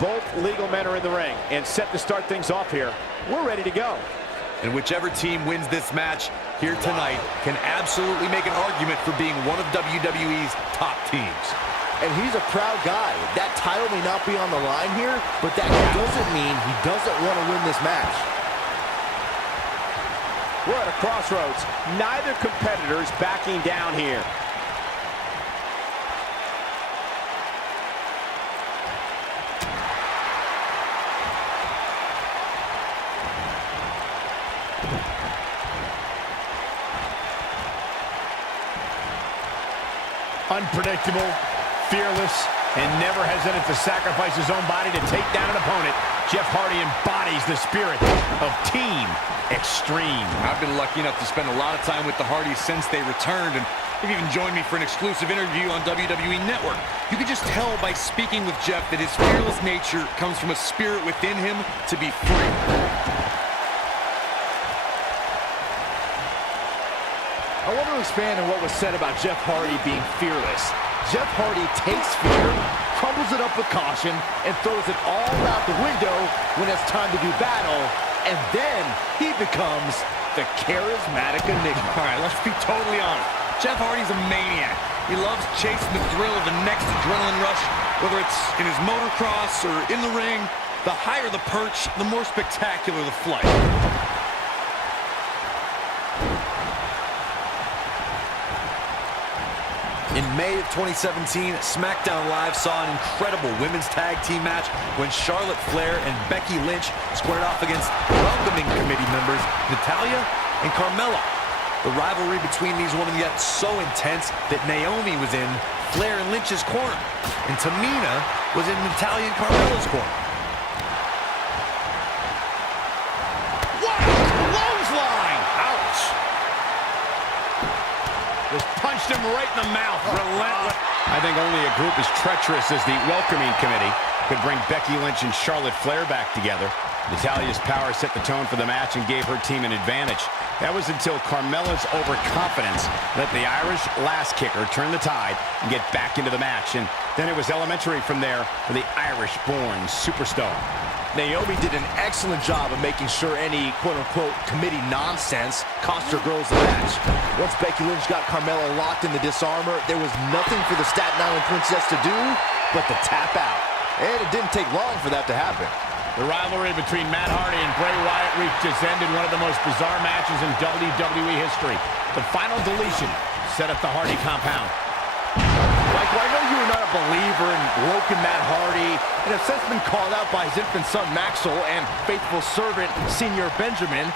Both legal men are in the ring and set to start things off here. We're ready to go. And whichever team wins this match here tonight can absolutely make an argument for being one of WWE's top teams. And he's a proud guy. That title may not be on the line here, but that doesn't mean he doesn't want to win this match. We're at a crossroads. Neither competitor is backing down here. Unpredictable, fearless, and never hesitant to sacrifice his own body to take down an opponent. Jeff Hardy embodies the spirit of Team Extreme. I've been lucky enough to spend a lot of time with the Hardys since they returned, and they've even joined me for an exclusive interview on WWE Network. You can just tell by speaking with Jeff that his fearless nature comes from a spirit within him to be free. I want to expand on what was said about Jeff Hardy being fearless. Jeff Hardy takes fear, crumbles it up with caution, and throws it all out the window when it's time to do battle, and then he becomes the charismatic enigma. All right, let's be totally honest. Jeff Hardy's a maniac. He loves chasing the thrill of the next adrenaline rush, whether it's in his motocross or in the ring. The higher the perch, the more spectacular the flight. In May of 2017, SmackDown Live saw an incredible women's tag team match when Charlotte Flair and Becky Lynch squared off against welcoming committee members Natalya and Carmella. The rivalry between these women got so intense that Naomi was in Flair and Lynch's corner, and Tamina was in Natalya and Carmella's corner. What a clothesline! Ouch! Just punched him right in the mouth. Relentless. I think only a group as treacherous as the welcoming committee could bring Becky Lynch and Charlotte Flair back together. Natalya's power set the tone for the match and gave her team an advantage. That was until Carmella's overconfidence let the Irish lass kicker turn the tide and get back into the match. And then it was elementary from there for the Irish-born superstar. Naomi did an excellent job of making sure any quote-unquote committee nonsense cost her girls the match. Once Becky Lynch got Carmella locked in the disarmor, there was nothing for the Staten Island Princess to do but to tap out. And it didn't take long for that to happen. The rivalry between Matt Hardy and Bray Wyatt reached its end in one of the most bizarre matches in WWE history. The final deletion set up the Hardy compound. Michael, I know you are not a believer in woken Matt Hardy, and have since been called out by his infant son Maxwell and faithful servant Senior Benjamin,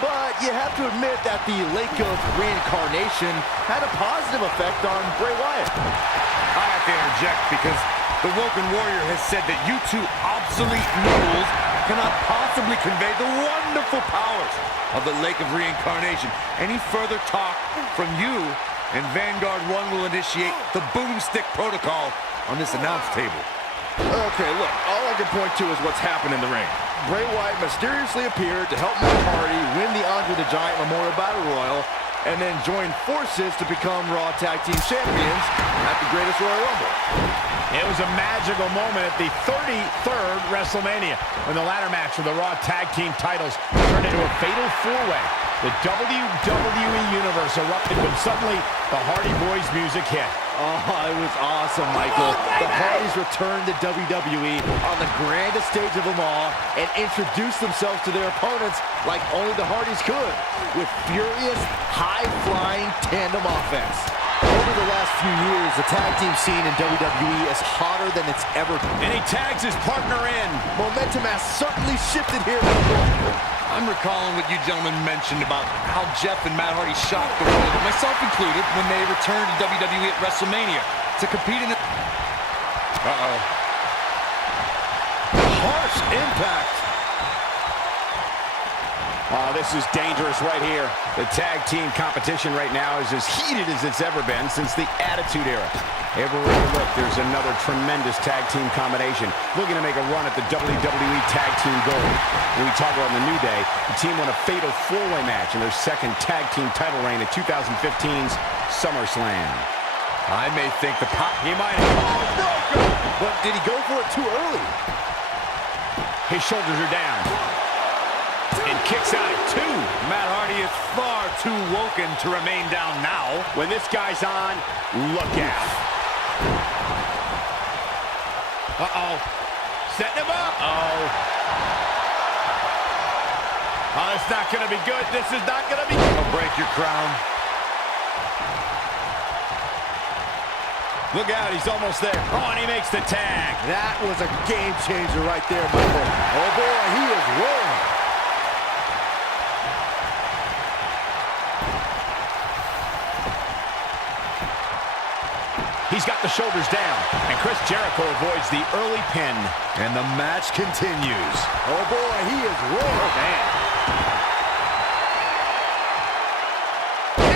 but you have to admit that the Lake of Reincarnation had a positive effect on Bray Wyatt. I have to interject because the Woken Warrior has said that you two obsolete noodles cannot possibly convey the wonderful powers of the Lake of Reincarnation. Any further talk from you and Vanguard 1 will initiate the boomstick protocol on this announce table. Okay, look, all I can point to is what's happened in the ring. Bray Wyatt mysteriously appeared to help Matt Hardy win the Andre the Giant Memorial Battle Royal, and then join forces to become Raw Tag Team Champions at the Greatest Royal Rumble. It was a magical moment at the 33rd WrestleMania when the ladder match for the Raw Tag Team titles turned into a fatal four-way. The WWE Universe erupted when suddenly the Hardy Boys music hit. Oh, it was awesome, Michael. The Hardys returned to WWE on the grandest stage of them all and introduced themselves to their opponents like only the Hardys could, with furious, high-flying tandem offense. Over the last few years, the tag team scene in WWE is hotter than it's ever been. And he tags his partner in. Momentum has certainly shifted here, Michael. I'm recalling what you gentlemen mentioned about how Jeff and Matt Hardy shocked the world, myself included, when they returned to WWE at WrestleMania to compete in the... Uh-oh. Harsh impact. Oh, this is dangerous right here. The tag team competition right now is as heated as it's ever been since the Attitude Era. Everywhere you look, there's another tremendous tag team combination looking to make a run at the WWE Tag Team Gold. When we talk about the New Day, the team won a fatal four-way match in their second tag team title reign at 2015's SummerSlam. I may think the pop... He might have... Oh, broke him! But did he go for it too early? His shoulders are down. And kicks out at 2. Matt Hardy is far too woken to remain down now. When this guy's on, look out. Uh-oh. Setting him up. Oh, it's not going to be good. This is not going to be good. I'll break your crown. Look out, he's almost there. Oh, and he makes the tag. That was a game changer right there, Michael. Oh, boy, he is rolling. He's got the shoulders down, and Chris Jericho avoids the early pin. And the match continues. Oh, boy, he is rolling. Oh, man.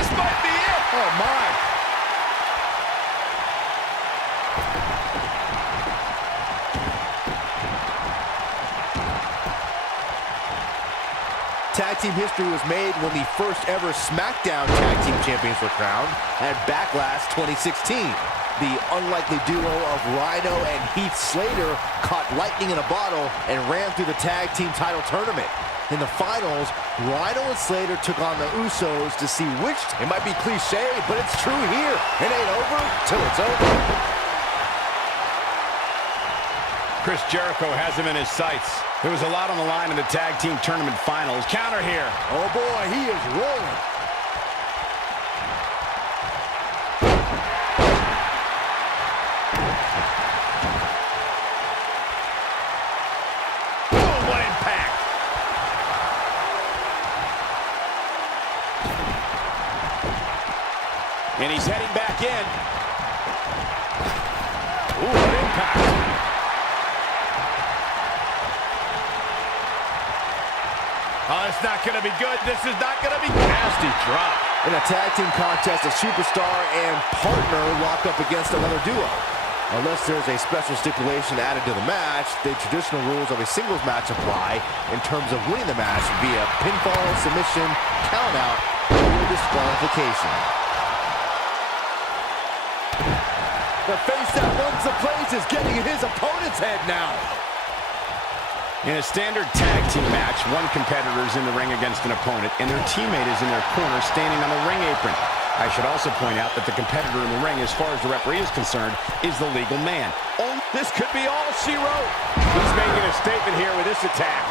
This might be it. Oh, my. Tag team history was made when the first ever SmackDown Tag Team Champions were crowned at Backlash 2016. The unlikely duo of Rhino and Heath Slater caught lightning in a bottle and ran through the tag team title tournament. In the finals, Rhino and Slater took on the Usos to see which, it might be cliche, but it's true here. It ain't over till it's over. Chris Jericho has him in his sights. There was a lot on the line in the tag team tournament finals. Counter here. Oh boy, he is rolling. Oh, what impact. And he's heading back in. Ooh, what impact. Oh, it's not going to be good. This is not going to be nasty drop. In a tag team contest, a superstar and partner lock up against another duo. Unless there's a special stipulation added to the match, the traditional rules of a singles match apply in terms of winning the match via pinfall, submission, countout, or disqualification. The face that runs the place is getting in his opponent's head now. In a standard tag team match, one competitor is in the ring against an opponent, and their teammate is in their corner standing on the ring apron. I should also point out that the competitor in the ring, as far as the referee is concerned, is the legal man. Oh, this could be all she wrote. He's making a statement here with this attack.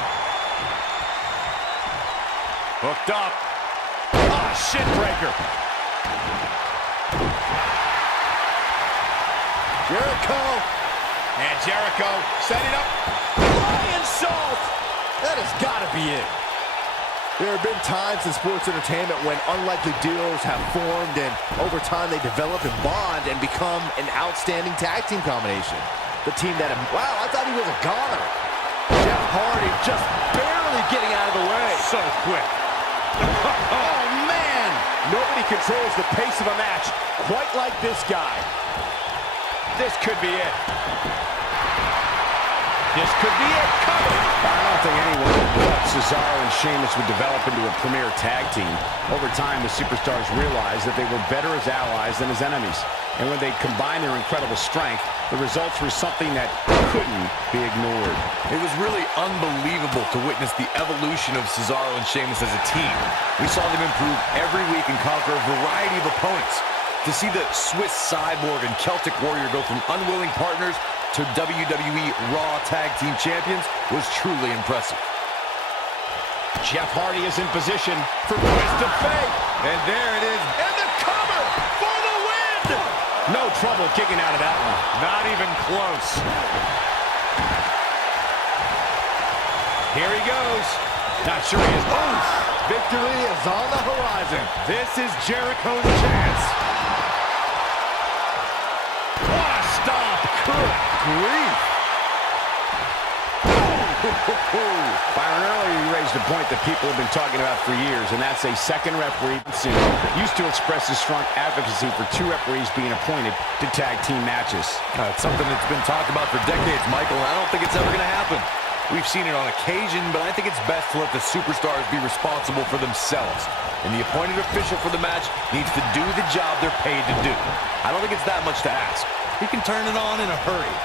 Hooked up. Ah, shin breaker. Jericho. And Jericho setting up. Lion salt. That has got to be it. There have been times in sports entertainment when unlikely duos have formed, and over time they develop and bond and become an outstanding tag team combination. The team that, wow, I thought he was a goner. Jeff Hardy just barely getting out of the way. So quick. Oh, man. Nobody controls the pace of a match quite like this guy. This could be it. This could be it. Cover. I don't think anyone thought Cesaro and Sheamus would develop into a premier tag team. Over time, the superstars realized that they were better as allies than as enemies. And when they combined their incredible strength, the results were something that couldn't be ignored. It was really unbelievable to witness the evolution of Cesaro and Sheamus as a team. We saw them improve every week and conquer a variety of opponents. To see the Swiss Cyborg and Celtic Warrior go from unwilling partners to WWE Raw Tag Team Champions was truly impressive. Jeff Hardy is in position for twist of fate. And there it is. And the cover for the win! No trouble kicking out of that one. Not even close. Here he goes. Not sure he is. Oh! Victory is on the horizon. This is Jericho's chance. What a stomp. Good grief. Byron, earlier you raised a point that people have been talking about for years, and that's a second referee soon used to express his strong advocacy for two referees being appointed to tag team matches. It's something that's been talked about for decades, Michael, and I don't think it's ever going to happen. We've seen it on occasion, but I think it's best to let the superstars be responsible for themselves. And the appointed official for the match needs to do the job they're paid to do. I don't think it's that much to ask. He can turn it on in a hurry.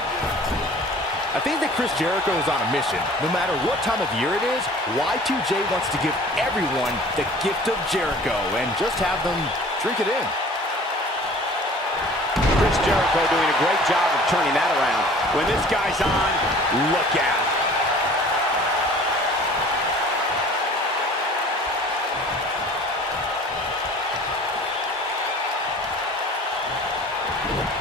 I think that Chris Jericho is on a mission. No matter what time of year it is, Y2J wants to give everyone the gift of Jericho and just have them drink it in. Chris Jericho doing a great job of turning that around. When this guy's on, look out.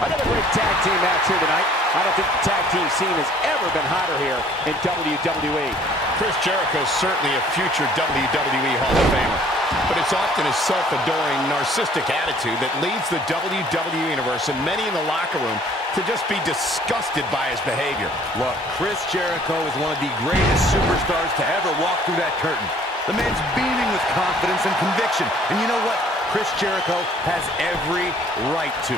Another great tag team match here tonight. I don't think the tag team scene has ever been hotter here in WWE. Chris Jericho is certainly a future WWE Hall of Famer, but it's often his self-adoring, narcissistic attitude that leads the WWE Universe and many in the locker room to just be disgusted by his behavior. Look, Chris Jericho is one of the greatest superstars to ever walk through that curtain. The man's beaming with confidence and conviction. And you know what? Chris Jericho has every right to.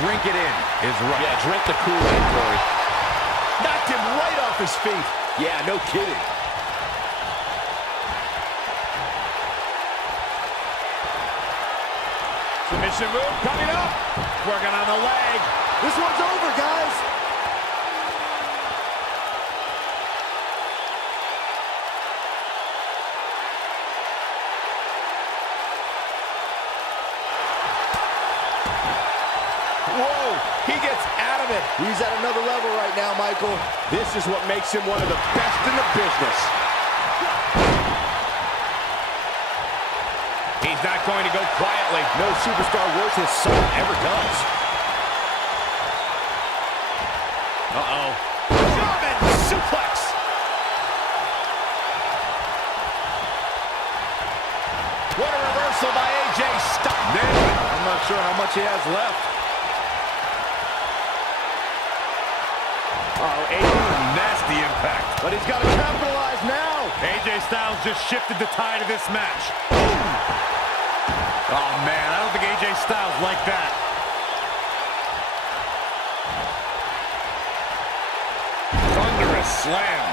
Drink it in is right. Yeah, drink the Kool-Aid, Corey. Knocked him right off his feet. Yeah, no kidding. Submission move coming up. Working on the leg. This one's over, guys. Whoa, he gets out of it. He's at another level right now, Michael. This is what makes him one of the best in the business. He's not going to go quietly. No superstar worth his salt ever does. Uh-oh. German suplex. What a reversal by AJ Styles. I'm not sure how much he has left. Oh, AJ, nasty impact. But he's got to capitalize now. AJ Styles just shifted the tide of this match. Oh, man, I don't think AJ Styles liked that. Thunderous slam.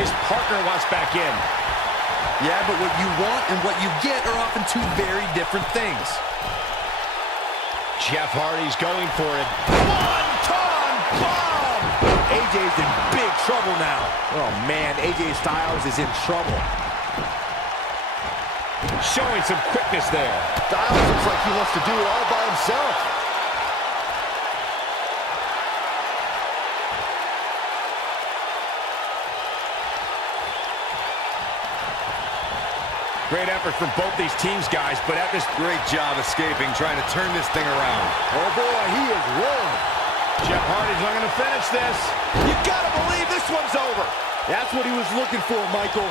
His partner wants back in. Yeah, but what you want and what you get are often two very different things. Jeff Hardy's going for it. One-ton bomb! AJ's in big trouble now. Oh, man, AJ Styles is in trouble. Showing some quickness there. Styles looks like he wants to do it all by himself. Great effort from both these teams, guys, but at this Great job escaping, trying to turn this thing around. Oh, boy, he is rolling. Jeff Hardy's looking to finish this. You gotta believe this one's over. That's what he was looking for, Michael.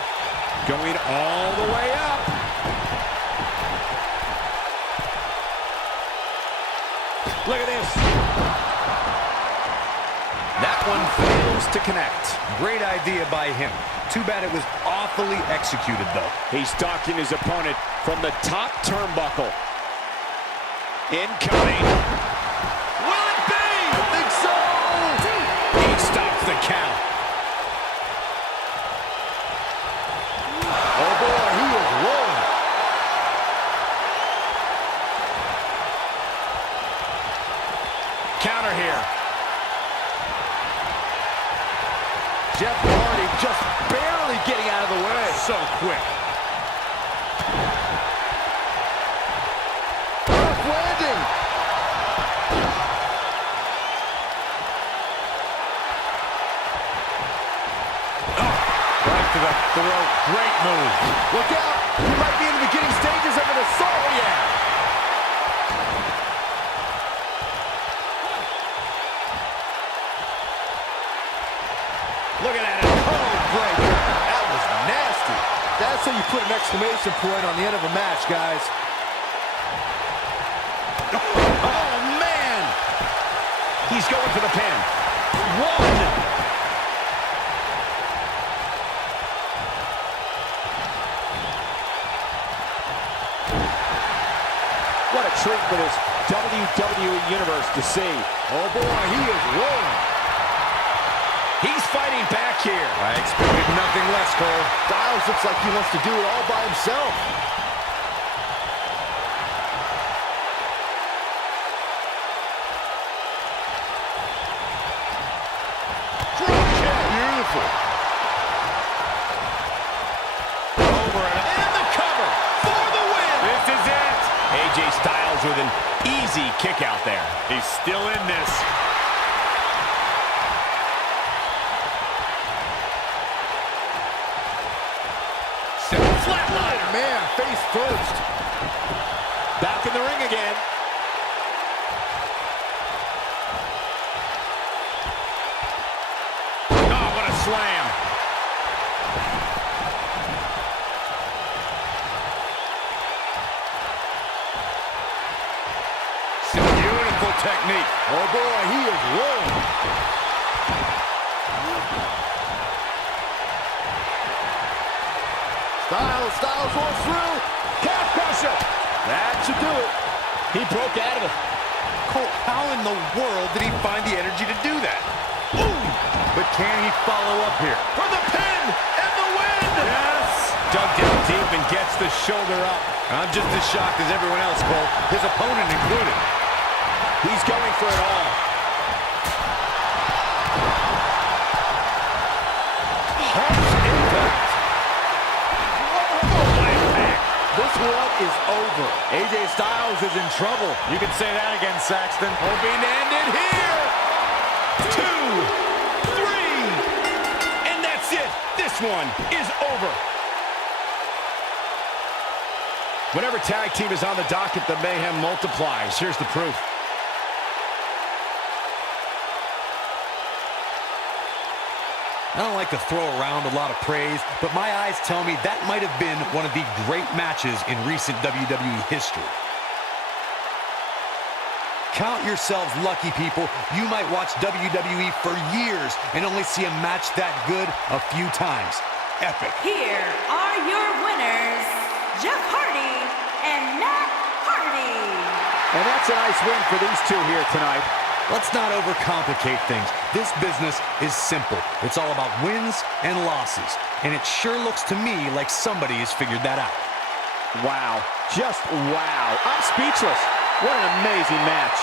Going all the way up. Look at this. That one fails to connect. Great idea by him. Too bad it was awfully executed, though. He's stalking his opponent from the top turnbuckle. Incoming. Will it be? I think so. He stops the count. Oh, boy, he is rolling. Counter here. Jeff Hardy just barely getting out of the way. So quick. Rough landing. Right to the throat. Great move. Look out. He might be in the beginning stages of an assault. Oh, yeah. Look at that. Code breaker. That was nasty. That's how you put an exclamation point on the end of a match, guys. Oh, man. He's going for the pin. One. What a treat for this WWE Universe to see. Oh, boy, he is rolling. He's fighting back here. I expected nothing less, Cole. Styles looks like he wants to do it all by himself. first. Back in the ring again. Oh, what a slam. Some beautiful technique. Oh boy, he is rolling. Styles rolls through. Calf crusher. That should do it. He broke out of it. Cole, how in the world did he find the energy to do that? Ooh! But can he follow up here? For the pin and the win! Yes! Dug down deep and gets the shoulder up. I'm just as shocked as everyone else, Cole. His opponent included. He's going for it all. Harsh impact. This one is over. AJ Styles is in trouble. You can say that again, Saxton. Hoping to end it here. 2, 3, and that's it. This one is over. Whenever tag team is on the docket, the mayhem multiplies. Here's the proof. I don't like to throw around a lot of praise, but my eyes tell me that might have been one of the great matches in recent WWE history. Count yourselves lucky, people. You might watch WWE for years and only see a match that good a few times. Epic. Here are your winners, Jeff Hardy and Matt Hardy. And that's a nice win for these two here tonight. Let's not overcomplicate things. This business is simple. It's all about wins and losses. And it sure looks to me like somebody has figured that out. Wow. Just wow. I'm speechless. What an amazing match.